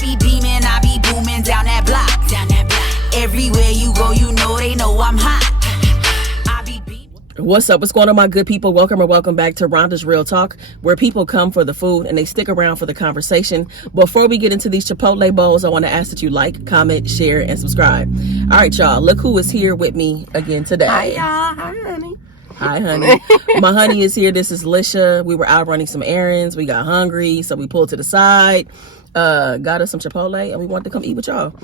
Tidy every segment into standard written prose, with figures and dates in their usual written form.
be beaming, I be booming down that block. Everywhere you go, you know they know I'm hot. What's up? What's going on, my good people? Welcome or welcome back to Rhonda's Real Talk, where people come for the food and they stick around for the conversation. Before we get into these Chipotle bowls, I want to ask that you like, comment, share, and subscribe. All right, y'all. Look who is here with me again today. Hi, y'all. Hi, honey. Hi, honey. My honey is here. This is Lisha. We were out running some errands. We got hungry, so we pulled to the side. Got us some Chipotle, and we wanted to come eat with y'all.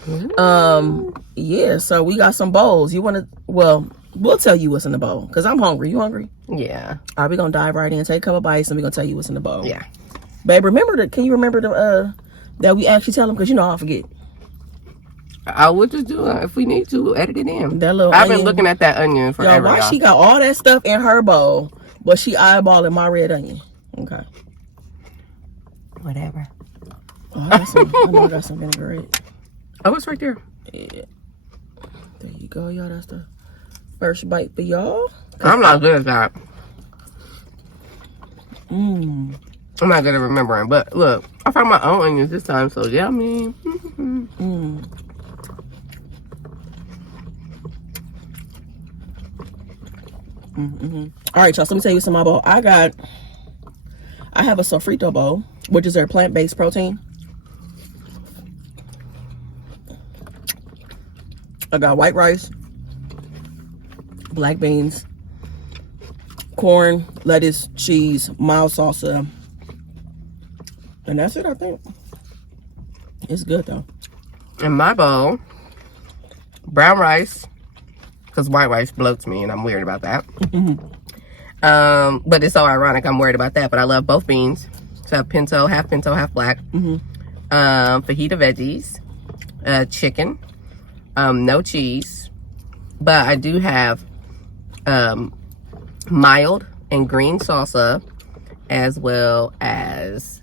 Yeah, so we got some bowls. You want to, well, we'll tell you what's in the bowl, because I'm hungry. You hungry? Yeah. All right, we're going to dive right in, take a couple bites, and we're going to tell you what's in the bowl. Yeah. Babe, can you remember that we actually tell them? Because you know I'll forget. I will just do it if we need to edit it in. That little I've onion. been looking at that onion forever. Why she got all that stuff in her bowl, but she eyeballing my red onion? Okay. Whatever. Oh, I know I got some vinaigrette. Oh, it's right there. Yeah. There you go, y'all. That's the first bite for y'all. I'm not good at that. I'm not good at remembering. But look, I found my own onions this time, so yeah, I mean. All right, y'all. So let me tell you what's in my bowl. I have a sofrito bowl, which is their plant-based protein. I got white rice, black beans, corn, lettuce, cheese, mild salsa, and that's it. I think it's good though. In my bowl, brown rice, because white rice bloats me and I'm weird about that. But it's so ironic I'm worried about that, but I love both beans. So I have pinto, half black. Fajita veggies, chicken, no cheese, but I do have mild and green salsa, as well as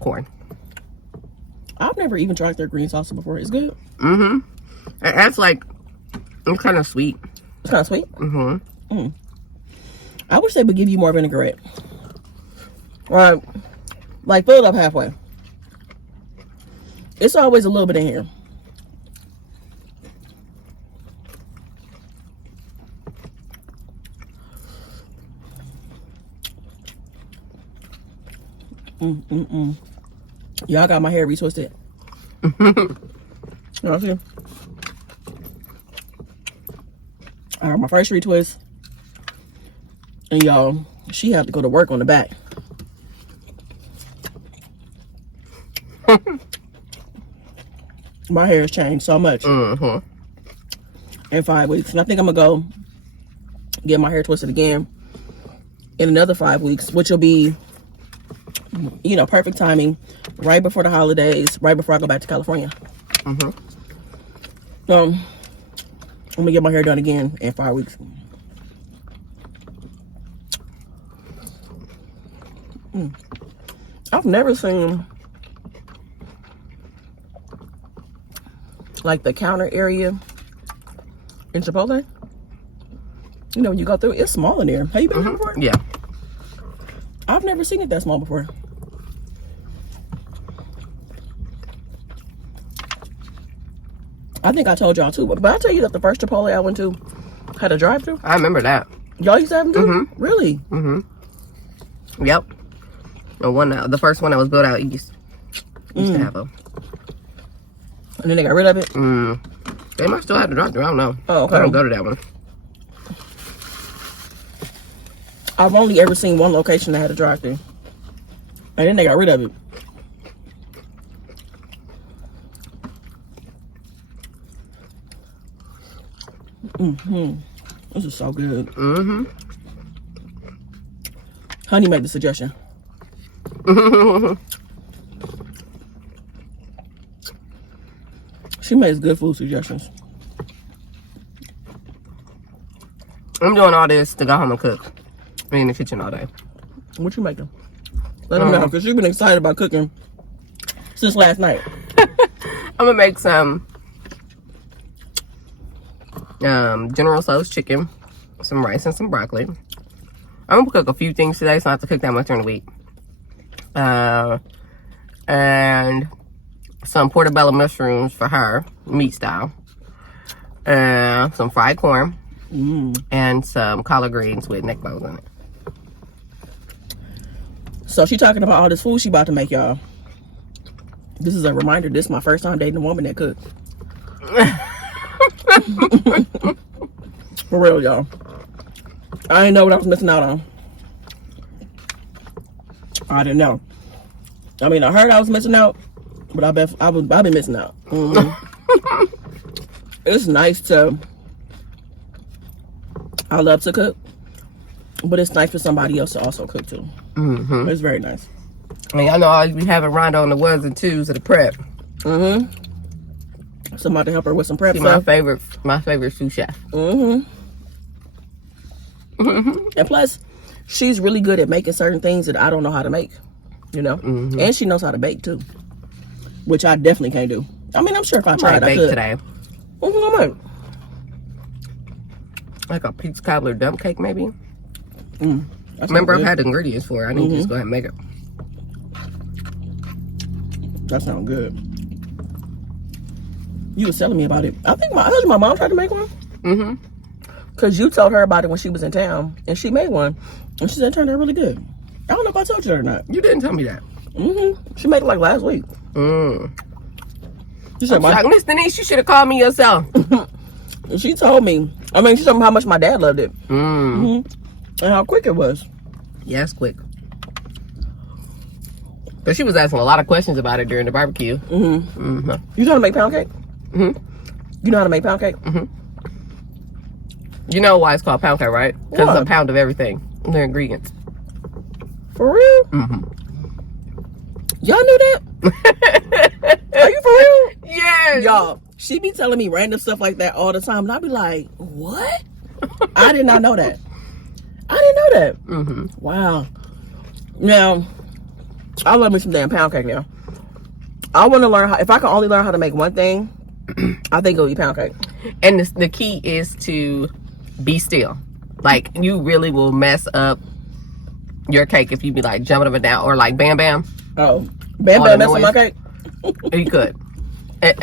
corn. I've never even tried their green salsa before. It's good. That's like, it's kind of sweet. It's kind of sweet? I wish they would give you more vinaigrette. Right. Like, fill it up halfway. It's always a little bit in here. Y'all got my hair retwisted. You know see? I got my first retwist. And y'all, she had to go to work on the back. My hair has changed so much in 5 weeks. And I think I'm going to go get my hair twisted again in another 5 weeks, which will be, you know, perfect timing right before the holidays, right before I go back to California. So I'm going to get my hair done again in 5 weeks. I've never seen like the counter area in Chipotle. You know, when you go through, it's small in there. Have you been there before? Yeah. I've never seen it that small before. I think I told y'all too, but I tell you that the first Chipotle I went to had a drive-thru. I remember that. Y'all used to have them too? Really? Yep. The first one that was built out east used to have them. And then they got rid of it? They might still have the drive-thru. I don't know. Oh, okay. I don't go to that one. I've only ever seen one location that had a drive-thru. And then they got rid of it. This is so good. Honey made the suggestion. She makes good food suggestions. I'm doing all this to go home and cook. Be in the kitchen all day. What you making? Let them know, because you've been excited about cooking since last night. I'm gonna make some General Tso's chicken, some rice, and some broccoli. I'm gonna cook a few things today, so I don't have to cook that much during the week. And some portobello mushrooms for her, meat style, some fried corn, and some collard greens with neck bones in it. So she talking about all this food she about to make, y'all. This is a reminder. This is my first time dating a woman that cooks. For real, y'all. I didn't know what I was missing out on. I didn't know. I mean, I heard I was missing out, but I've been missing out. It's nice to. I love to cook, but it's nice for somebody else to also cook too. It's very nice. I mean, I know I always be having Rhonda on the ones and twos of the prep. Somebody to help her with some prep She's stuff. my favorite sous chef. And plus, she's really good at making certain things that I don't know how to make. You know, and she knows how to bake too, which I definitely can't do. I mean, I'm sure if I tried, I could. Today. I might. Like a peach cobbler dump cake, maybe. Remember, I've had the ingredients for it. I need to just go ahead and make it. That sounds good. You was telling me about it. I think my mom tried to make one. Because you told her about it when she was in town, and she made one, and she said it turned out really good. I don't know if I told you that or not. You didn't tell me that. She made it like last week. She said, like, Miss Denise, you should have called me yourself. She told me. I mean, she told me how much my dad loved it. And how quick it was. Yeah, it's quick. But she was asking a lot of questions about it during the barbecue. You know how to make pound cake? You know how to make pound cake? You know why it's called pound cake, right? Because it's a pound of everything. Their ingredients. For real? Y'all knew that? Are you for real? Yeah. Y'all, she be telling me random stuff like that all the time. And I be like, what? I did not know that. I didn't know that. Wow. Now, I love me some damn pound cake now. I want to learn how, if I can only learn how to make one thing, I think it'll be pound cake. And the key is to be still. Like, you really will mess up your cake if you be like jumping up and down, or like Bam Bam. Oh, Bam Bam mess up my cake? You could.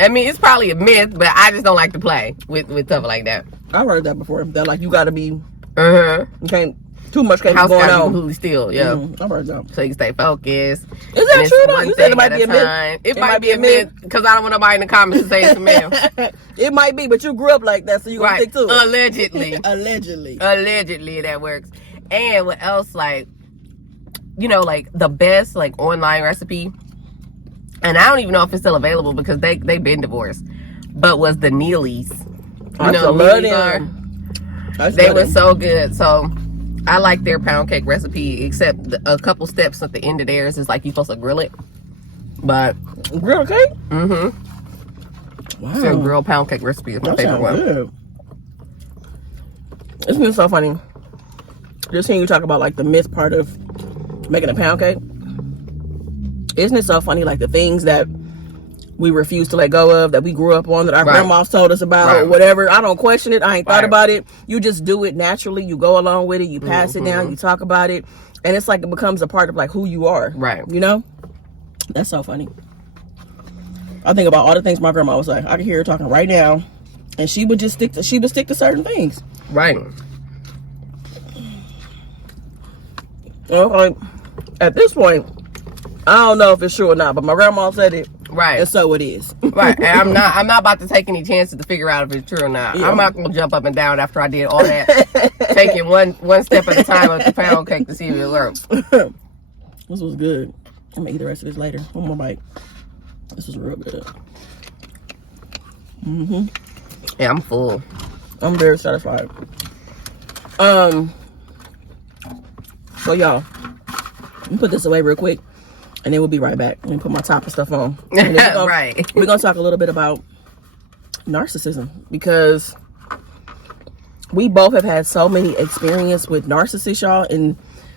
I mean, it's probably a myth, but I just don't like to play with stuff like that. I heard that before. That like you gotta be. You can't. Too much can't be going on. Completely still. Yeah. I heard that. So you can stay focused. Is that true though? You said it might be a myth. It might be a myth because I don't want nobody in the comments to say it's a myth. It might be, but you grew up like that, so you gonna stick to it. Allegedly. Allegedly that works. And what else? Like, you know, like the best like online recipe, and I don't even know if it's still available because they've been divorced, but was the Neely's. You know what Neely's are? They were so good. So I like their pound cake recipe, except a couple steps at the end of theirs is like you're supposed to grill it. But grill cake? Wow. So grilled pound cake recipe is my favorite one. Good. It's been so funny just hearing you talk about like the myth part of making a pound cake. Isn't it so funny, like the things that we refuse to let go of, that we grew up on, that our grandmas told us about, or whatever. I don't question it. I ain't thought about it. You just do it naturally. You go along with it. You pass it down. You talk about it. And it's like it becomes a part of like who you are. Right. You know? That's so funny. I think about all the things my grandma was like. I can hear her talking right now. And she would just stick to certain things. Right. Okay. At this point, I don't know if it's true or not, but my grandma said it. Right. And so it is. Right. And I'm not about to take any chances to figure out if it's true or not. Yeah. I'm not gonna jump up and down after I did all that. Taking one step at a time with the pound cake to see if it works. This was good. I'm gonna eat the rest of this later. One more bite. This was real good. Yeah, I'm full. I'm very satisfied. So y'all, let me put this away real quick. And then we'll be right back. Let me put my top and stuff on. And we're going to talk a little bit about narcissism, because we both have had so many experience with narcissists, y'all, in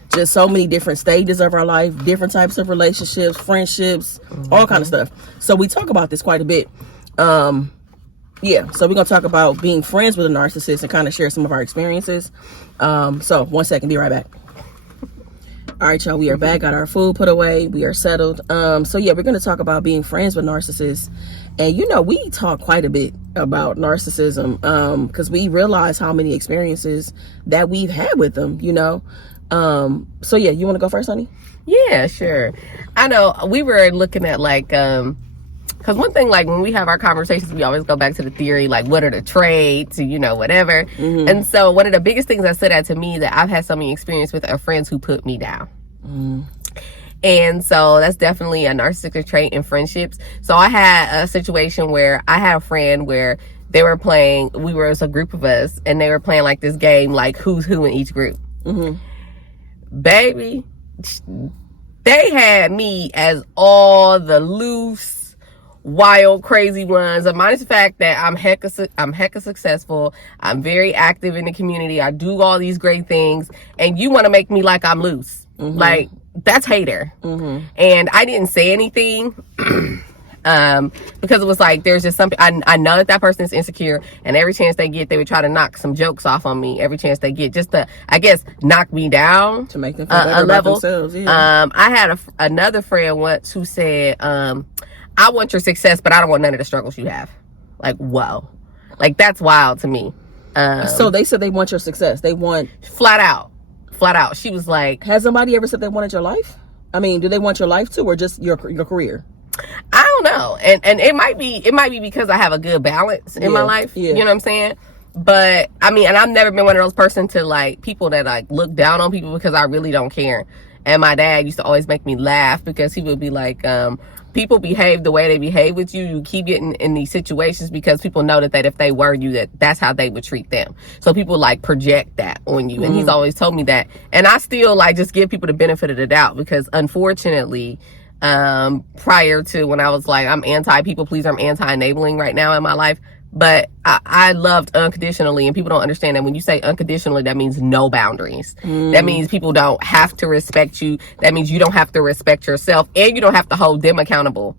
just so many different stages of our life, different types of relationships, friendships, all kind of stuff. So we talk about this quite a bit. So we're going to talk about being friends with a narcissist and kind of share some of our experiences. So 1 second, be right back. All right, y'all, we are back. Got our food put away. We are settled. So yeah, we're going to talk about being friends with narcissists. And we talk quite a bit about narcissism because we realize how many experiences that we've had with them, So yeah, you want to go first, honey? Yeah, sure. I know we were looking at because one thing, when we have our conversations, we always go back to the theory, what are the traits, whatever. Mm-hmm. And so one of the biggest things that stood out to me that I've had so many experience with are friends who put me down. Mm. And so that's definitely a narcissistic trait in friendships. So I had a situation where I had a friend where they were playing, it was a group of us, and they were playing this game, who's who in each group. Mm-hmm. Baby, they had me as all the loose, wild, crazy ones. Minus the fact that I'm hecka successful. I'm very active in the community. I do all these great things, and you want to make me like I'm loose. Mm-hmm. That's hater. Mm-hmm. And I didn't say anything because it was there's just something. I know that person is insecure, and every chance they get, they would try to knock some jokes off on me. Every chance they get, just to, I guess, knock me down to make them feel better about themselves. Yeah. I had another friend once who said, I want your success, but I don't want none of the struggles you have. Whoa. That's wild to me. So they said they want your success. They want... Flat out. She was like... Has somebody ever said they wanted your life? I mean, do they want your life too, or just your career? I don't know. And it might be because I have a good balance in my life. Yeah. You know what I'm saying? But, I mean, and I've never been one of those persons to, people that, look down on people because I really don't care. And my dad used to always make me laugh because he would be like, people behave the way they behave with you. You keep getting in these situations because people know that if they were you, that's how they would treat them. So people project that on you. And he's always told me that. And I still just give people the benefit of the doubt because unfortunately, prior to when I was I'm anti-people pleaser, I'm anti-enabling right now in my life. But I loved unconditionally, and people don't understand that when you say unconditionally, that means no boundaries. That means people don't have to respect you. That means you don't have to respect yourself, and you don't have to hold them accountable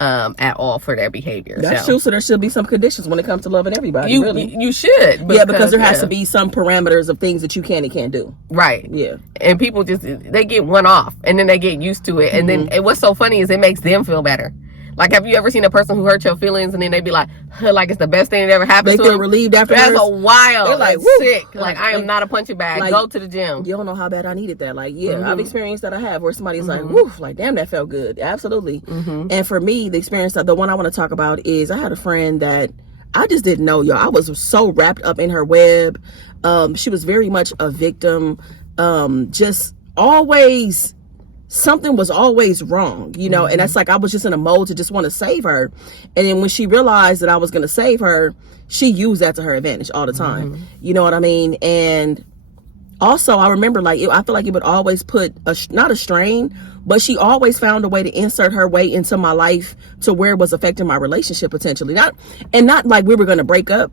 at all for their behavior. That's true. So there should be some conditions when it comes to loving everybody. You should. Because there has to be some parameters of things that you can and can't do. Right. Yeah. And people they get one off, and then they get used to it. And then what's so funny is it makes them feel better. Have you ever seen a person who hurt your feelings and then they be it's the best thing that ever happened to them? They feel relieved afterwards. That's a wild. They're sick. I am not a punching bag. Go to the gym. You don't know how bad I needed that. I've experienced that. I have where somebody's woo, damn, that felt good. Absolutely. And for me, the experience, the one I want to talk about is I had a friend that I just didn't know, y'all. I was so wrapped up in her web. She was very much a victim. Just always... something was always wrong, and that's I was just in a mode to just want to save her. And then when she realized that I was going to save her, she used that to her advantage all the time. You know what I mean? And also I remember I feel like it would always put not a strain, but she always found a way to insert her way into my life to where it was affecting my relationship potentially. Not we were going to break up.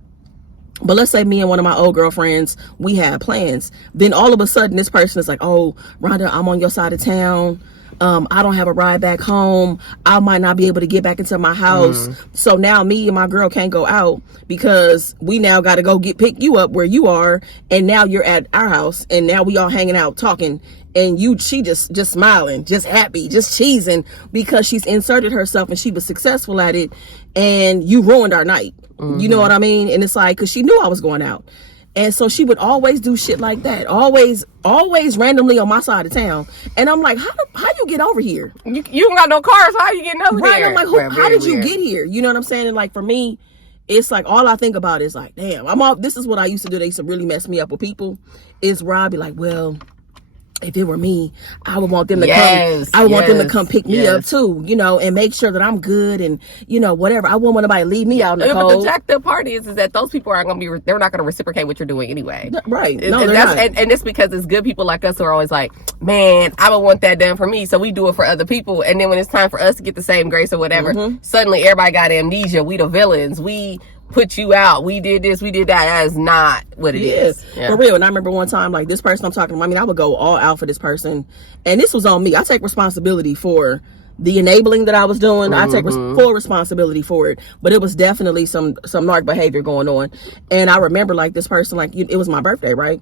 But let's say me and one of my old girlfriends, we had plans. Then all of a sudden, this person is like, oh, Rhonda, I'm on your side of town. I don't have a ride back home. I might not be able to get back into my house. So now me and my girl can't go out because we now got to go pick you up where you are. And now you're at our house. And now we all hanging out talking. And she just smiling, just happy, just cheesing because she's inserted herself and she was successful at it. And you ruined our night. You know what I mean? And it's because she knew I was going out. And so she would always do shit like that. Always randomly on my side of town. And I'm like, how you get over here? You don't got no cars. How you getting over there? I'm like, how did you get here? You know what I'm saying? And for me, it's all I think about is damn, this is what I used to do. They used to really mess me up with people is where I'd be like, well, if it were me, I would want them to come. I would want them to come pick me up too, and make sure that I'm good and whatever. I wouldn't want nobody to leave me out in the cold. But the jacked up part is that those people aren't going to be. They're not going to reciprocate what you're doing anyway. Right? No, they're not. And it's because it's good people like us who are always like, man, I would want that done for me, so we do it for other people. And then when it's time for us to get the same grace or whatever, suddenly everybody got amnesia. We the villains. We put you out. We did this. We did that. That is not what it is. Yeah. For real. And I remember one time, this person I'm talking about, I would go all out for this person. And this was on me. I take responsibility for the enabling that I was doing. I take full responsibility for it. But it was definitely some narc behavior going on. And I remember this person, it was my birthday, right?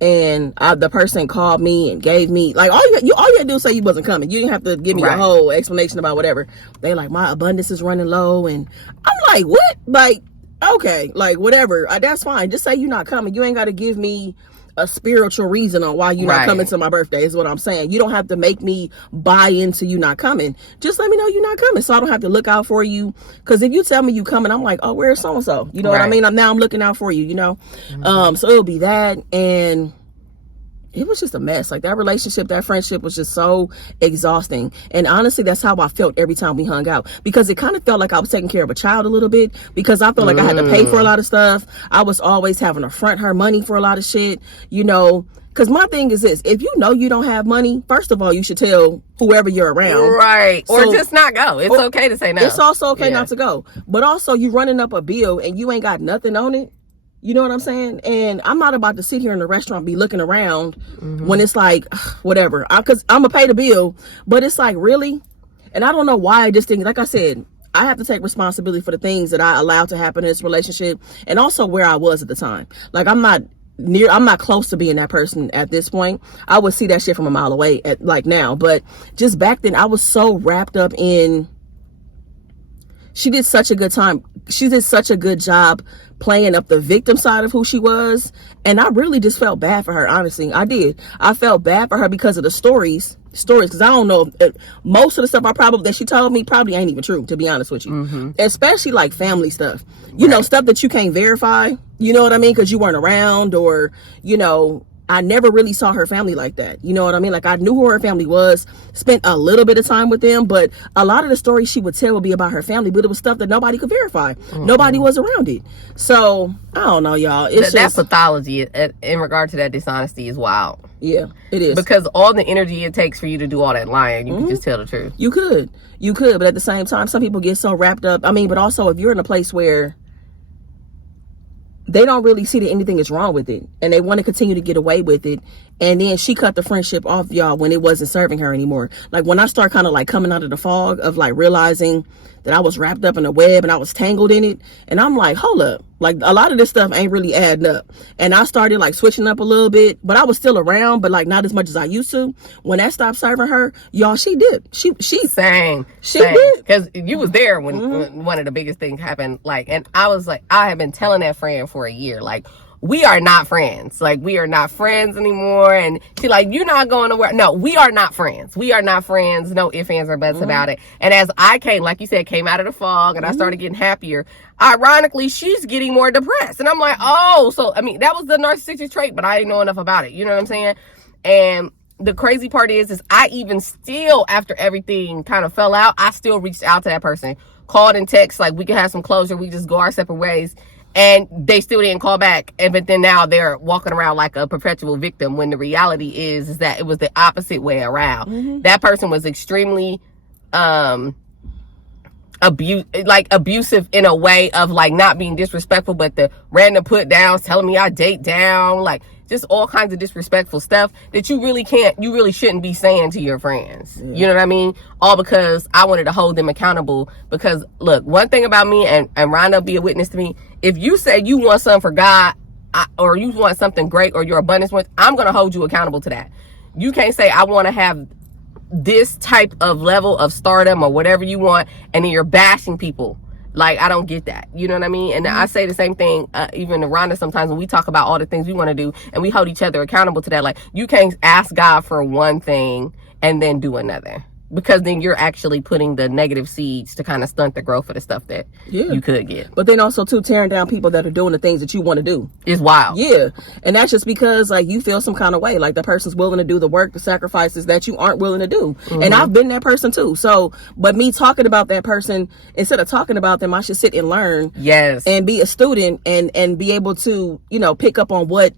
And the person called me and gave me, like, all you had to do is say you wasn't coming. You didn't have to give me a whole explanation about whatever. They like, my abundance is running low. And I'm like, what? Like, okay, like, whatever. That's fine. Just say you're not coming. You ain't got to give me a spiritual reason on why you're not coming to my birthday is what I'm saying. You don't have to make me buy into you not coming. Just let me know you're not coming so I don't have to look out for you. Because if you tell me you coming, I'm like, oh, where's so-and-so? You know what I mean? Now I'm looking out for you, you know? So it'll be that. And it was just a mess. Like, that relationship, that friendship was just so exhausting. And honestly, that's how I felt every time we hung out, because it kind of felt like I was taking care of a child a little bit, because I felt like I had to pay for a lot of stuff. I was always having to front her money for a lot of shit, you know, because my thing is this: if you know you don't have money, first of all, you should tell whoever you're around. Right. Or just not go. It's okay to say no. It's also okay not to go. But also, you running up a bill and you ain't got nothing on it. You know what I'm saying? And I'm not about to sit here in the restaurant be looking around when it's like, whatever. Because I'm going to pay the bill. But it's like, really? And I don't know why I just think, like I said, I have to take responsibility for the things that I allowed to happen in this relationship, and also where I was at the time. Like, I'm not close to being that person at this point. I would see that shit from a mile away like now. But just back then, I was so wrapped up in, she did such a good job playing up the victim side of who she was, and I really just felt bad for her. Honestly, I did. I felt bad for her because of the stories, because I don't know, most of the stuff that she told me probably ain't even true, to be honest with you. Especially like family stuff, you know, stuff that you can't verify, you know what I mean, because you weren't around, or, you know, I never really saw her family like that. You know what I mean? Like, I knew who her family was, spent a little bit of time with them, but a lot of the stories she would tell would be about her family, but it was stuff that nobody could verify. Nobody was around it. So, I don't know, y'all. That pathology in regard to that dishonesty is wild. Yeah, it is. Because all the energy it takes for you to do all that lying, you can just tell the truth. You could, but at the same time, some people get so wrapped up. I mean, but also if you're in a place where they don't really see that anything is wrong with it, and they want to continue to get away with it, and then she cut the friendship off, y'all, when it wasn't serving her anymore. Like, when I start kind of like coming out of the fog of like realizing that I was wrapped up in a web and I was tangled in it, and I'm like, hold up, like, a lot of this stuff ain't really adding up. And I started like switching up a little bit, but I was still around, but like not as much as I used to. When that stopped serving her, y'all, she did. She did, because you was there when one of the biggest things happened. Like, and I was like, I have been telling that friend for a year, like, we are not friends. Like, we are not friends anymore. And she like, you're not going nowhere. No, we are not friends. We are not friends. No ifs, ands, or buts about it. And as I came, like you said, came out of the fog and I started getting happier, ironically, she's getting more depressed. And I'm like, oh, so, I mean, that was the narcissistic trait, but I didn't know enough about it. You know what I'm saying? And the crazy part is I even still, after everything kind of fell out, I still reached out to that person, called and text, like, we could have some closure. We just go our separate ways. And they still didn't call back. But then now they're walking around like a perpetual victim, when the reality is that it was the opposite way around. That person was extremely abusive in a way of like not being disrespectful, but the random put downs, telling me I date down, like just all kinds of disrespectful stuff that you really shouldn't be saying to your friends. You know what I mean? All because I wanted to hold them accountable. Because look, one thing about me, and Rhonda be a witness to me, if you say you want something for God, or you want something great, or your abundance wants, I'm going to hold you accountable to that. You can't say I want to have this type of level of stardom or whatever you want, and then you're bashing people. Like, I don't get that. You know what I mean? And I say the same thing, even to Rhonda sometimes, when we talk about all the things we want to do and we hold each other accountable to that. Like, you can't ask God for one thing and then do another, because then you're actually putting the negative seeds to kind of stunt the growth of the stuff that you could get. But then also too, tearing down people that are doing the things that you want to do is wild. Yeah. And that's just because like you feel some kind of way, like the person's willing to do the work, the sacrifices that you aren't willing to do. And I've been that person too. So, but me talking about that person, instead of talking about them, I should sit and learn. Yes. And be a student and be able to, you know, pick up on where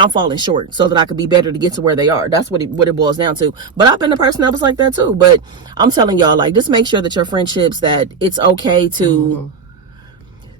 I'm falling short, so that I could be better to get to where they are. That's what it boils down to. But I've been the person that was like that too. But I'm telling y'all, like, just make sure that your friendships, that it's okay to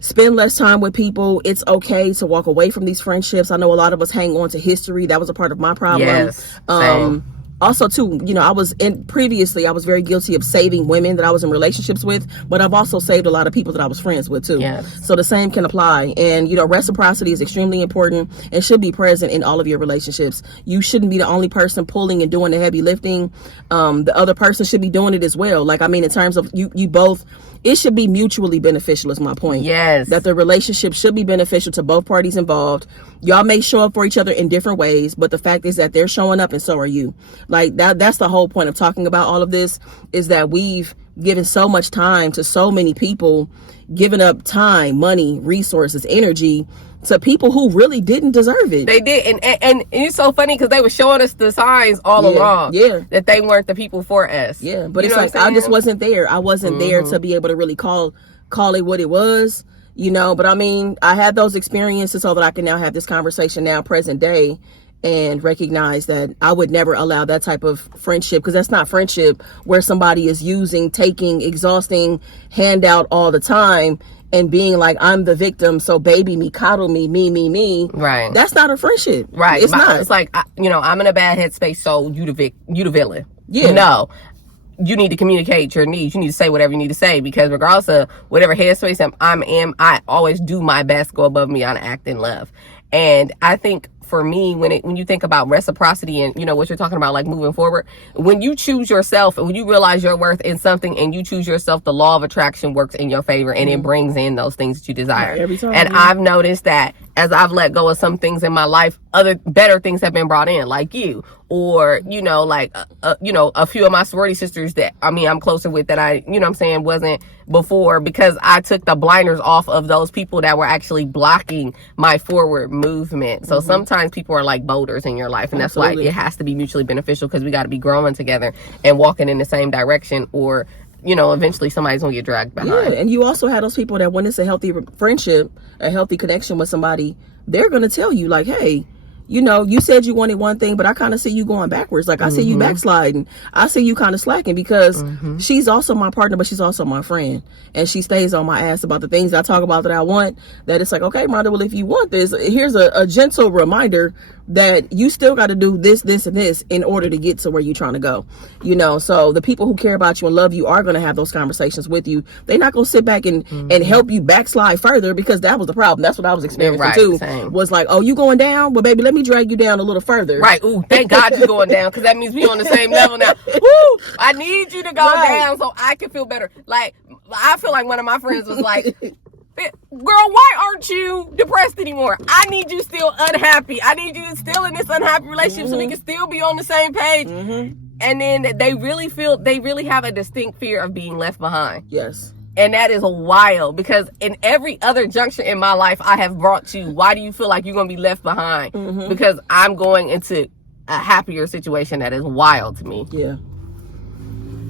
spend less time with people. It's okay to walk away from these friendships. I know a lot of us hang on to history. That was a part of my problem. Yes, same. also too, you know, I was very guilty of saving women that I was in relationships with, but I've also saved a lot of people that I was friends with too. Yes. So the same can apply. And, you know, reciprocity is extremely important and should be present in all of your relationships. You shouldn't be the only person pulling and doing the heavy lifting. The other person should be doing it as well. Like, I mean, in terms of you both, it should be mutually beneficial is my point. Yes. That the relationship should be beneficial to both parties involved. Y'all may show up for each other in different ways, but the fact is that they're showing up and so are you. Like, that's the whole point of talking about all of this, is that we've given so much time to so many people, giving up time, money, resources, energy to people who really didn't deserve it. They did. And it's so funny because they were showing us the signs all along that they weren't the people for us. Yeah, but it's like, I just wasn't there. I wasn't there to be able to really call it what it was, you know. But I mean, I had those experiences so that I can now have this conversation now, present day, and recognize that I would never allow that type of friendship, because that's not friendship, where somebody is using, taking, exhausting, handout all the time, and being like, I'm the victim, so baby me, coddle me, me. Right. That's not a friendship. Right. It's not. It's like, you know, I'm in a bad headspace, so you the villain. Yeah. No. You need to communicate your needs. You need to say whatever you need to say, because regardless of whatever headspace I always do my best, go above me on act in love. And I think for me, when you think about reciprocity and, you know, what you're talking about, like moving forward, when you choose yourself and when you realize your worth in something and you choose yourself, the law of attraction works in your favor, and it brings in those things that you desire. Every time, and I've noticed that as I've let go of some things in my life, other better things have been brought in, like you, or, you know, like, you know, a few of my sorority sisters that, I mean, I'm closer with, that I, you know what I'm saying, wasn't before, because I took the blinders off of those people that were actually blocking my forward movement. So sometimes people are like boulders in your life, and that's why it has to be mutually beneficial, because we got to be growing together and walking in the same direction, or, you know, eventually somebody's gonna get dragged behind. Yeah, and you also have those people that when it's a healthy friendship, a healthy connection with somebody, they're gonna tell you like, hey, you know, you said you wanted one thing, but I kind of see you going backwards. Like, I see you backsliding. I see you kind of slacking, because she's also my partner, but she's also my friend. And she stays on my ass about the things I talk about that I want. That it's like, okay, Rhonda, well, if you want this, here's a gentle reminder that you still got to do this, this, and this in order to get to where you're trying to go. You know, so the people who care about you and love you are going to have those conversations with you. They're not going to sit back and help you backslide further, because that was the problem. That's what I was experiencing too. Same. Was like, oh, you going down? Well, baby, let me drag you down a little further. Right. Ooh, thank God you're going down, because that means we on the same level now. Woo! I need you to go down so I can feel better. Like, I feel like one of my friends was like, girl, why aren't you depressed anymore? I need you still unhappy. I need you still in this unhappy relationship so we can still be on the same page. And then they really have a distinct fear of being left behind. Yes. And that is wild, because in every other junction in my life, I have brought you, why do you feel like you're going to be left behind? Because I'm going into a happier situation. That is wild to me. Yeah.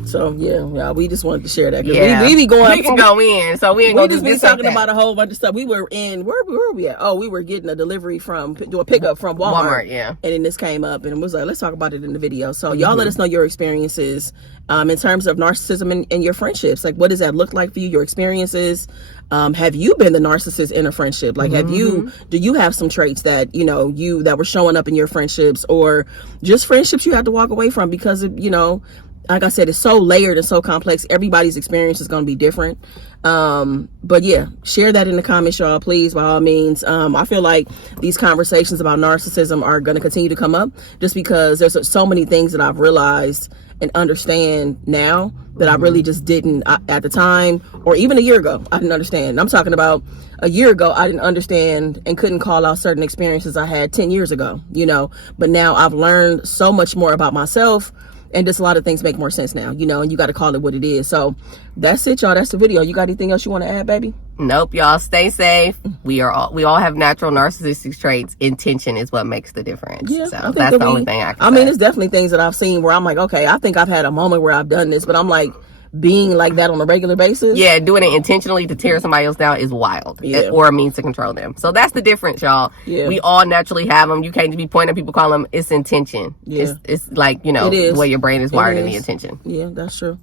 So yeah, we just wanted to share that, because we be going. We can go in, so we ain't gonna just be talking about a whole bunch of stuff. We were in where were we at? Oh, we were getting a delivery do a pickup from Walmart. Yeah. And then this came up, and it was like, let's talk about it in the video. So y'all let us know your experiences in terms of narcissism in your friendships. Like, what does that look like for you? Your experiences. Have you been the narcissist in a friendship? Like, do you have some traits that, you know, that were showing up in your friendships, or just friendships you have to walk away from because of, you know, like I said, it's so layered and so complex. Everybody's experience is going to be different. But yeah, share that in the comments, y'all, please, by all means. I feel like these conversations about narcissism are going to continue to come up, just because there's so many things that I've realized and understand now that I really just didn't at the time, or even a year ago, I didn't understand. I'm talking about a year ago, I didn't understand and couldn't call out certain experiences I had 10 years ago, you know, but now I've learned so much more about myself. And just a lot of things make more sense now, you know, and you got to call it what it is. So that's it, y'all. That's the video. You got anything else you want to add, baby? Nope, y'all. Stay safe. We all have natural narcissistic traits. Intention is what makes the difference. Yeah, so that's the only thing I can say. I mean, it's definitely things that I've seen where I'm like, okay, I think I've had a moment where I've done this, but I'm like, being like that on a regular basis. Yeah, doing it intentionally to tear somebody else down is wild. Yeah. Or a means to control them. So that's the difference, y'all. Yeah. We all naturally have them. You can't just be pointing at people, call them, it's intention. Yeah. It's like, you know, the way your brain is wired in the intention. Yeah, that's true.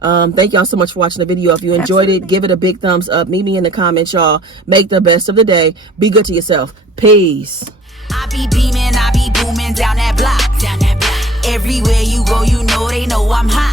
Thank y'all so much for watching the video. If you enjoyed it, give it a big thumbs up. Meet me in the comments, y'all. Make the best of the day. Be good to yourself. Peace. I be beaming, I be booming down that block. Everywhere you go, you know they know I'm hot.